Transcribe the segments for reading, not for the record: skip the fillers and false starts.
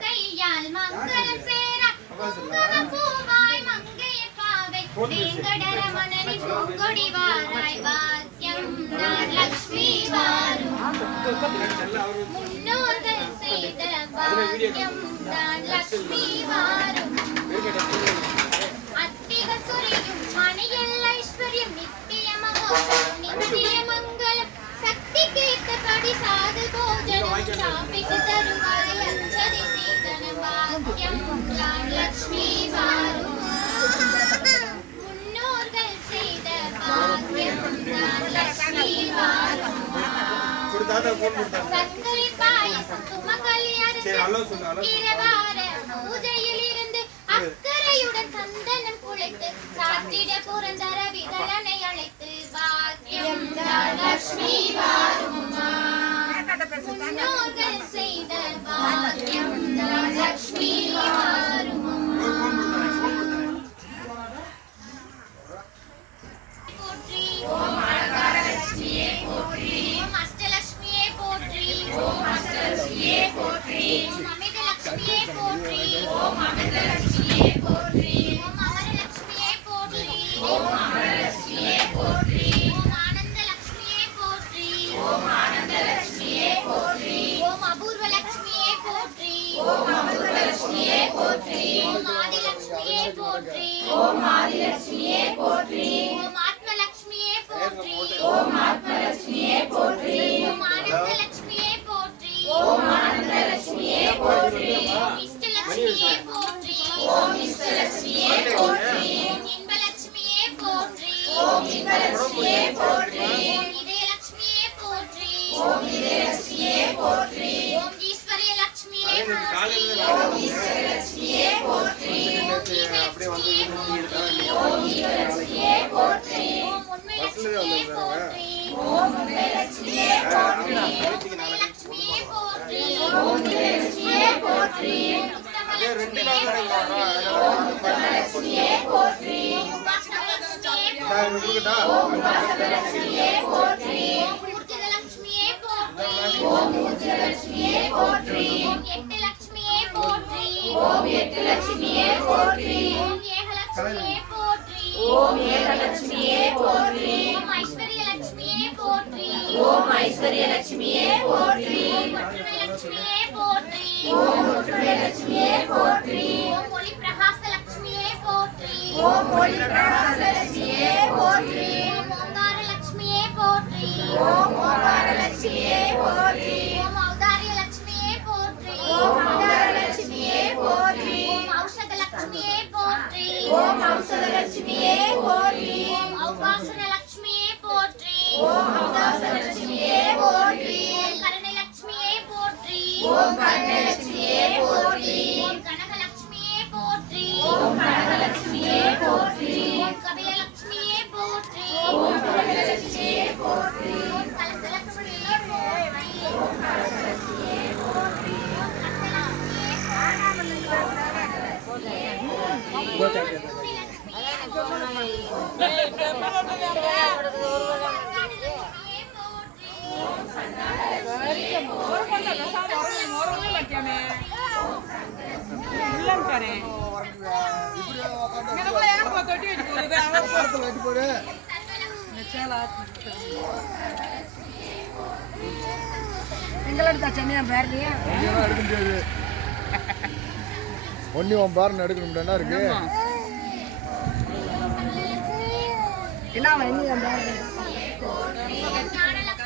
கையால் மங்களம் சேர குங்குமம் பூவாய் மங்கைய காவை வேங்கடர மணனி பூங்கொடி வாராய் பாக்கியம் நான் லட்சுமி வாரும் முன்னோர்கள் செய்த பாக்கியம் நான் லட்சுமி வாரும் அத்திக சுரியும் மணியில் ஐஸ்வர்யம் நித்திய மகோஷம் நித்திய மங்களம் சக்தி கேட்டபடி சாது போஜனம் சாப்பிட்டு தருவாய் அச்சதி சீதன பாக்கியம் நான் லட்சுமி வாரும் முன்னோர்கள் செய்த பாக்கியம் நான் லட்சுமி வாரும் சர்க்கரை பாயசம் சுமங்கலி அரிசி இரவார பூஜையில் இருந்து அக்கறையுடன் சந்தனம் குழைத்து சாத்திட புரந்தர விதலனை அழைத்து பாக்கியம் நான் லட்சுமி வாரும் முன்னோர்கள் செய்த பாக்கியம் நான் லட்சுமி வாரும் போற்றி ஓம் அலங்காரலட்சுமியே போற்றி ஓம் அஷ்டலட்சுமியே போற்றி ஓம் அஷ்டலட்சுமியே போற்றி ஓம் அமிர்தலட்சுமியே போற்றி ஓம் அமிர்தலட்சுமியே போற்றி ஓம் அமரலட்சுமியே போற்றி ஓம் அமரலட்சுமியே போற்றி ஓம் ஆனந்தலட்சுமியே போற்றி ஓம் ஆனந்தலட்சுமியே போற்றி ஓம் அபூர்வலட்சுமியே போற்றி ஓம் அபூர்வலட்சுமியே போற்றி ஓம் ஆதிலட்சுமியே போற்றி ஓம் ஆதிலட்சுமியே போற்றி ஓம் ஆத்மலட்சுமியே போற்றி ஓம் ஆத்மலட்சுமியே போற்றி ஓம் ஆனந்தலட்சுமியே போற்றி ஓம் ஆனந்தலட்சுமியே போற்றி ஓம் இஷ்டலட்சுமியே போற்றி ஓம் இஷ்டலட்சுமியே போற்றி ஓம் இன்பலட்சுமியே போற்றி ஓம் இன்பலட்சுமியே போற்றி ஓம் இதயலட்சுமியே போற்றி ஓம் இதயலட்சுமியே போற்றி ஓம் ஈஸ்வரியலட்சுமியே போற்றி ஓம் ஈஸ்வரியலட்சுமியே போற்றி ஓம் ஜீவலட்சுமியே போற்றி ஓம் ஜீவலட்சுமியே போற்றி ஓம் உண்மைலட்சுமியே போற்றி ஓம் உண்மைலட்சுமியே போற்றி ஓம் உதயலட்சுமியே போற்றி ஓம் உதயலட்சுமியே போற்றி ஓம் உத்தமலட்சுமியே போற்றி ஓம் உபாசகலட்சுமியே போற்றி ஓம் ஊர்ஜிதலட்சுமியே போற்றி ஓம் ஊர்ஜிதலட்சுமியே போற்றி ஓம் எட்டுலட்சுமியே போற்றி ஓம் எட்டுலட்சுமியே போற்றி ஓம் ஏகலட்சுமியே போற்றி ஓம் ஏகலட்சுமியே போற்றி ஓம் ஐஸ்வர்யலட்சுமியே போற்றி ஓம் ஐஸ்வர்யலட்சுமியே போற்றி ஓம் ஒற்றுமைலட்சுமியே போற்றி ஓம் ஒற்றுமைலட்சுமியே போற்றி ஓம் ஒளி பிரகாசலட்சுமியே போற்றி ஓம் ஒளி பிரகாசலட்சுமியே போற்றி ஓம் ஓங்காரலட்சுமியே போற்றி ஓம் ஓங்காரலட்சுமியே போற்றி ஓம் ஔதாரியலட்சுமியே போற்றி ஓம் ஔதாரியலட்சுமியே போற்றி ஓம் ஔஷதலட்சுமியே போற்றி ஓம் ஔஷதலட்சுமியே போற்றி ஓம் ஔபாசனலட்சுமியே போற்றி ஓம் ஔபாசனலட்சுமியே போற்றி ஓம் கருணைலட்சுமியே போற்றி ஓம் கருணைலட்சுமியே போற்றி ஓம் கனகலட்சுமியே போற்றி ஓம் கனகலட்சுமியே போற்றி ஓம் கபிலலட்சுமியே போற்றி ஓம் கபிலலட்சுமியே போற்றி ஓம் கலசலட்சுமியே போற்றி ஓம் கலசலட்சுமியே போற்றி ஓம் ஒன்னி உன் பாருன்னு எடுக்கணும் இருக்கு என்ன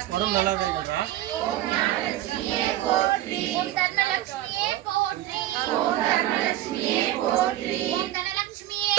உடம்பு நல்லா இருக்குங்களா? ஓம் தர்மலட்சுமியே போற்றி ஓம் தர்மலட்சுமியே போற்றி ஓம் தர்மலட்சுமியே போற்றி ஓம் தனலட்சுமியே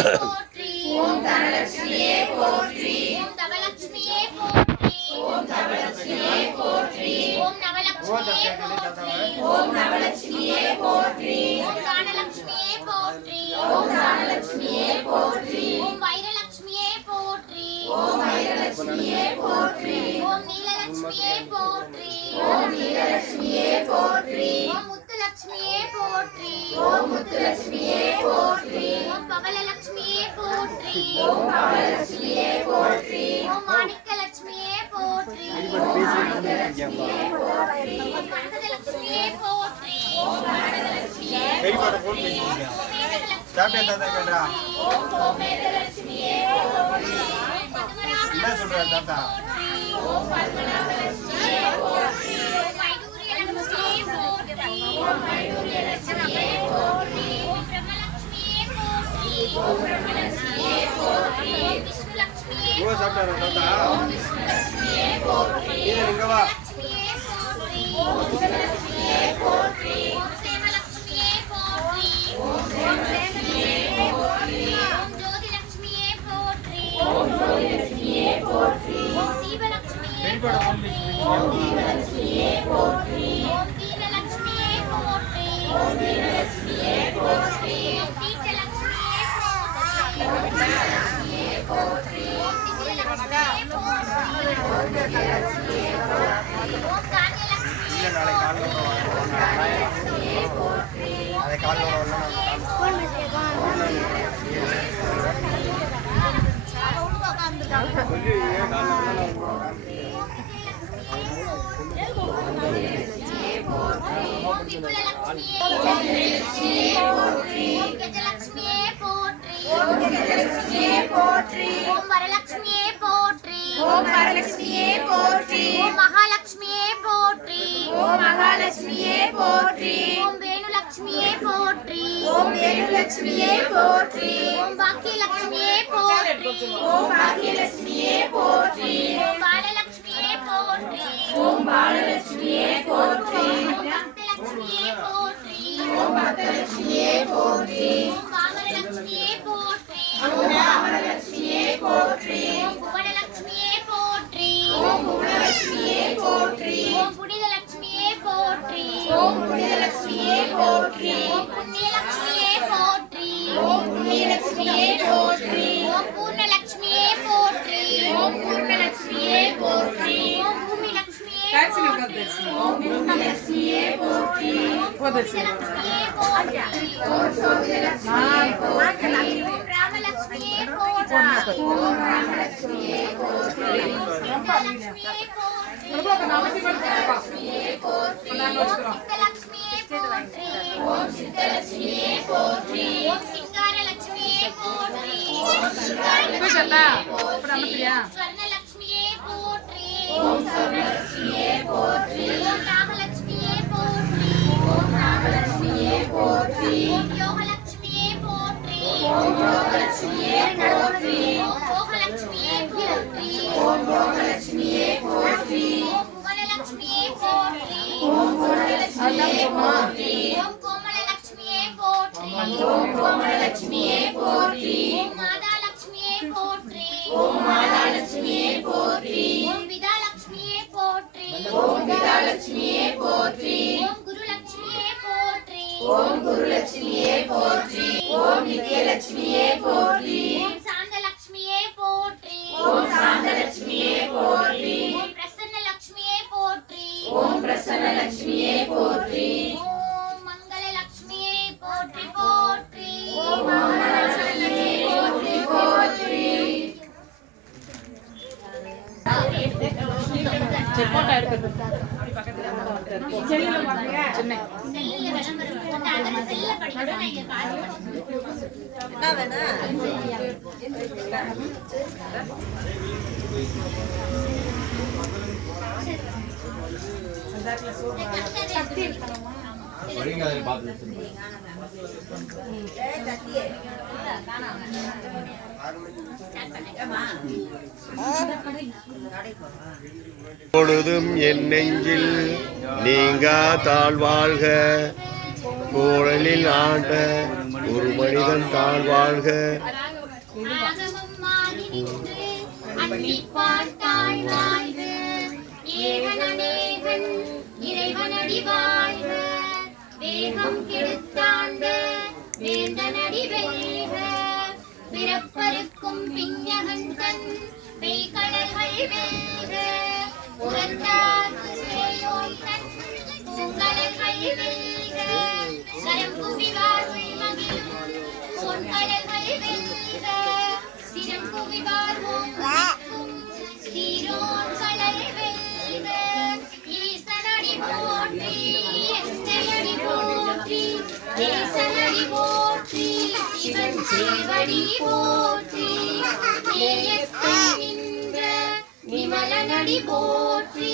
போற்றி ஓம் தனலட்சுமியே போற்றி ஓம் தவலட்சுமியே போற்றி ஓம் தவலட்சுமியே போற்றி ஓம் நவலட்சுமியே போற்றி ஓம் நவலட்சுமியே போற்றி ஓம் தானலட்சுமியே போற்றி ஓம் தானலட்சுமியே போற்றி ஓம் வைரலட்சுமியே போற்றி ஓம் வைரலட்சுமியே போற்றி ஓம் நீலலட்சுமியே போற்றி ஓம் நீலலட்சுமியே போற்றி ஓம் முத்துலட்சுமியே போற்றி ஓம் முத்துலட்சுமியே போற்றி ஓம் பவளலட்சுமியே போற்றி ஓம் பவளலட்சுமியே போற்றி ஓம் மாணிக்கலட்சுமியே போற்றி ஓம் மாணிக்கலட்சுமியே போற்றி ஓம் கனகலட்சுமியே போற்றி ஓம் கனகலட்சுமியே பெரியப்பாட்ட ஃபோன் பேசிக்கிங்க. சாப்பிட்டே தாத்தா கேட்டா என்ன சொல்றாரு தாத்தா? ஓ சாப்பிட்டாரா தாத்தா? இங்க வா. பெரியப்பாட்ட ஃபோன் நாளை காலையில் வரலட்சுமியே போற்றி. ஓம் வரலட்சுமியே போற்றி. ஓம் மகாலட்சுமியே போற்றி. ஓம் மகாலட்சுமியே போற்றி. ஓம் வேணுலட்சுமியே போற்றி. ஓம் வேணுலட்சுமியே போற்றி. ஓம் பாக்கியலட்சுமியே போற்றி. ஓம் பாக்கியலட்சுமியே போற்றி. ஓம் பாலலட்சுமியே போற்றி. ஓம் பாலலட்சுமியே போற்றி. ஓம் பக்தலட்சுமியே போற்றி. ஓம் பக்தலட்சுமியே போற்றி. ஓம் வாமனலட்சுமியே போற்றி. ஓம் வாமனலட்சுமியே போற்றி. ஓம் புவனலட்சுமியே போற்றி. ஓம் புவனலட்சுமியே போற்றி. ஓம் புனிதலட்சுமியே போற்றி. ஓம் புனிதலட்சுமியே போற்றி. ஓம் புண்ணியலட்சுமியே போற்றி. ஓம் புண்ணியலட்சுமியே போற்றி. ஓம் பூர்ணலட்சுமியே போற்றி. ஓம் பூர்ணலட்சுமியே போற்றி. ஓம் பூமிலட்சுமியே போற்றி. ஓம் பூமிலட்சுமியே போற்றி. ஓம் பூமிலட்சுமியே போற்றி. ஓம் சோதிலட்சுமியே போற்றி. ஓம் ராமலட்சுமியே போற்றி. ஓம் ராமலட்சுமியே போற்றி. ஓம் லட்சுமியே போற்றி. லட்சுமியே போற்றி. ஓம் சித்தலட்சுமியே போற்றி. ஓம் சித்தலட்சுமியே போற்றி. ஓம் சிங்காரலட்சுமியே போற்றி. ஓம் சிங்காரலட்சுமியே போற்றி. ஓம் ஸ்வர்ணலட்சுமியே போற்றி. ஓம் ஸ்வர்ணலட்சுமியே போற்றி. ஓம் நாகலட்சுமியே போற்றி. ஓம் நாகலட்சுமியே போற்றி. ஓம் யோகலட்சுமியே போற்றி. ஓம் யோகலட்சுமியே போற்றி. ஓம் யோகலட்சுமியே போற்றி. ஓம் யோகலட்சுமியே போற்றி. ஓம் புவனலட்சுமியே போற்றி. ஓம் புவனலட்சுமியே போற்றி. ஓம் கோமலலட்சுமியே போற்றி. ஓம் கோமலலட்சுமியே போற்றி. ஓம் மாதாலட்சுமியே போற்றி. ஓம் மாதாலட்சுமியே போற்றி. ஓம் விதாலட்சுமியே போற்றி. ஓம் விதாலட்சுமியே போற்றி. ஓம் குருலட்சுமியே போற்றி. ஓம் குருலட்சுமியே போற்றி. ஓம் நித்யலட்சுமியே போற்றி. ஓம் சாந்தலட்சுமியே போற்றி. ஓம் சாந்தலட்சுமியே போற்றி. ஓம் பிரசன்னலட்சுமியே போற்றி. ஓம் பிரசன்னலட்சுமியே போற்றி. ஓம் மங்களலட்சுமியே போற்றி போற்றி. ஓம் மங்களலட்சுமியே போற்றி போற்றி. பொழுதும் என் நெஞ்சில் நீங்கா தாழ்வாழ்க, கோழலில் ஆண்ட ஒரு மனிதன் தாழ்வாழ்க. ஆகமம் ஆகி நின்று அன்னிப்பான் தாழ்வாழ்க. ஏகன் அநேகன் இறைவனடி வாழ்க. வேகம் கெடுத்தாண்ட வேந்தனடி வெல்க. பிறப்பருக்கும் பிஞகன் தன் மெய்கடல்கள் வெல்க. உறந்தார்க்கு சேயோன் தன் பூங்கடல்கள் வெல்க. சரம்புவி வாழ்வுள் மகிழும் பொன்கடல்கள் வெல்க. சிரம்புவி வாழ்வோம் உதிக்கும் சீரோன் கடல் வெல்க. ஈசனடி போற்றி எந்தையடி போற்றி. சிவன் சேவடி போற்றி நேயத்தில் நின்ற விமலனடி போற்றி